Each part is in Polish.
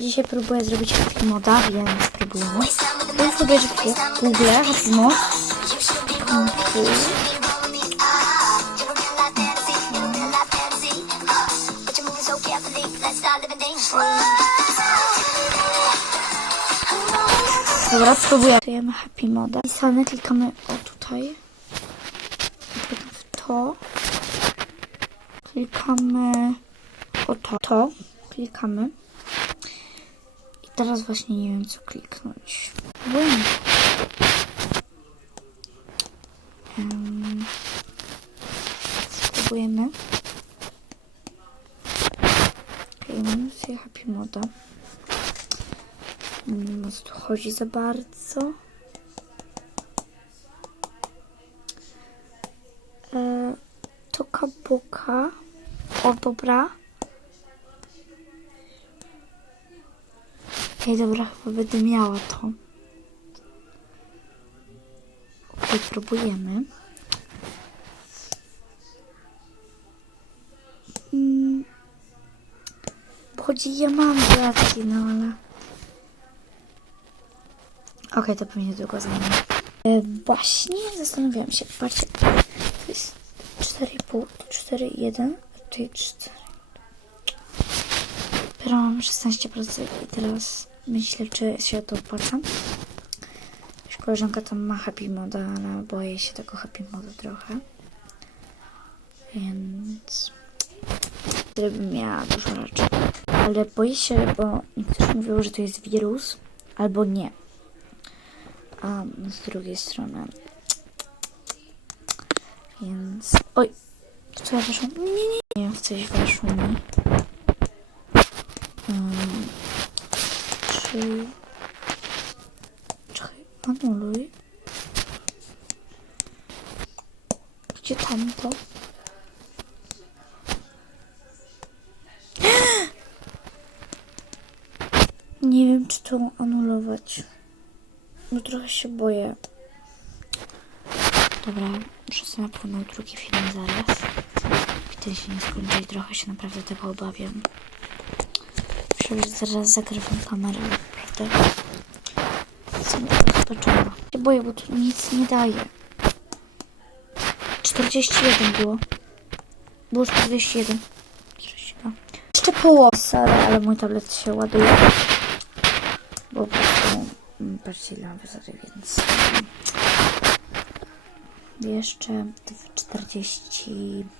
Dzisiaj próbuję zrobić happy moda, więc próbujemy. Ja sobie w Google happy mod. Dobra, spróbuję. Happy moda. Pisane, klikamy o tutaj. Potem w to. Klikamy o to. To. Klikamy. Teraz właśnie nie wiem co kliknąć. Próbujemy. Um, spróbujemy. Okej, mamy sobie happy moda. Nie o co tu chodzi za bardzo. E, toka boka. O, dobra. Ej, dobra, chyba będę miała to. Okej, próbujemy. Mm. Chodzi, ja mam rację, no ale... Okej, to pewnie długo zajmie. E, właśnie zastanawiałam się, patrzcie, to jest 4,5, to 4,1, a tutaj 4. Dopiero mam 16% i teraz myślę, czy się to opłaca. Koleżanka tam ma happy moda, ale boję się tego happy moda trochę. Więc... Gdybym miała dużo raczej. Ale boję się, bo niektórzy mówią, że to jest wirus, albo nie. A z drugiej strony. Więc. Oj! Co ja weszło? Nie, nie, nie. Coś weszło mi. Um, czy. Czekaj, anuluj. Gdzie tamto? Nie wiem, czy to anulować. No trochę się boję. Dobra, muszę sobie napłynął drugi film zaraz. Ten się nie skończy trochę się naprawdę tego obawiam. Że zaraz zagrywam kamerę, mi to zobaczyła. Się boję, bo tu nic nie daje. 41 było. Było 41. 42. Jeszcze połosa, ale, ale mój tablet się ładuje. Bo po prostu ile mam wysoty, więc jeszcze 40 czekajcie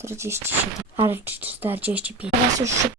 47 ale 45 teraz już szybko